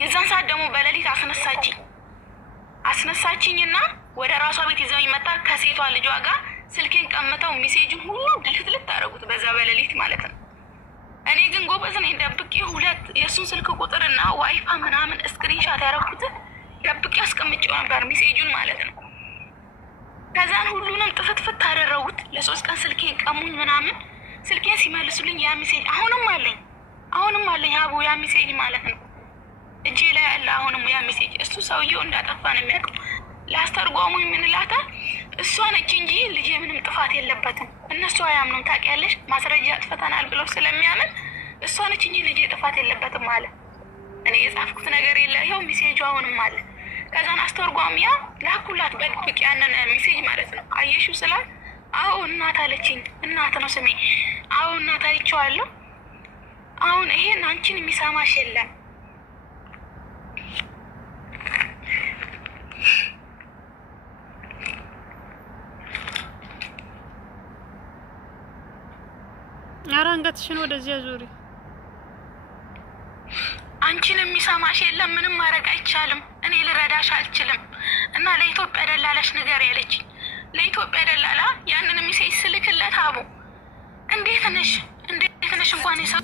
የዛን ሰዓት ደግሞ በሌሊት አስነሳችኝና ወደ ራሷ ቤት ይዘውኝ መጣ። ከሴቷ ልጇ ጋር ስልኬን ቀምተው ሜሴጁን ሁሉ ድልት አደረጉት በዛ በሌሊት ማለት ነው። እኔ ግን ጎበዝ ነኝ ደብቄ የእሱን ስልክ ቁጥርና ዋይፋ ምናምን ስክሪንሻት ያደረኩትን ደብቄ አስቀምጬው ነበር ሜሴጁን ማለት ነው። ከዛን ሁሉንም ጥፍትፍት አደረጉት። ለ3 ቀን ስልኬን ቀሙኝ ምናምን። ስልኬን ሲመልሱልኝ ያ ሜሴጅ አሁንም አለኝ አቡ ያ ሜሴጅ ማለት ነው እጄ ላይ ያለ አሁንም ያ ሜሴጅ። እሱ ሰውየው እንዳጠፋ ነው የሚያውቀው። ላስተርጓሙኝ ምን እላታል እሷ ነች እንጂ ልጄ ምንም ጥፋት የለበትም። እነሱ አያምኑም ታውቂያለሽ፣ ማስረጃ አጥፍተናል ብለው ስለሚያምን እሷ ነች እንጂ ልጄ ጥፋት የለበትም አለ። እኔ የጻፍኩት ነገር የለ ይኸው ሜሴጁ አሁንም አለ። ከዛን አስተርጓሚያ ላኩላት በድብቅ ያንን ሜሴጅ ማለት ነው። አየሽው ስላት አዎ እናት አለችኝ። እናት ነው ስሜ። አዎ እናት አይቼዋለሁ። አሁን ይሄን አንቺን የሚሰማሽ የለም። ኧረ አንገትሽን ወደዚያ ዙሪ። አንቺን የሚሰማሽ የለም። ምንም ማድረግ አይቻልም። እኔ ልረዳሽ አልችልም እና ለኢትዮጵያ ደላላሽ ንገር ያለችኝ። ለኢትዮጵያ ደላላ ያንን ሜሴጅ ስልክለት አቡ እንዴት ነሽ እንኳን ይሰው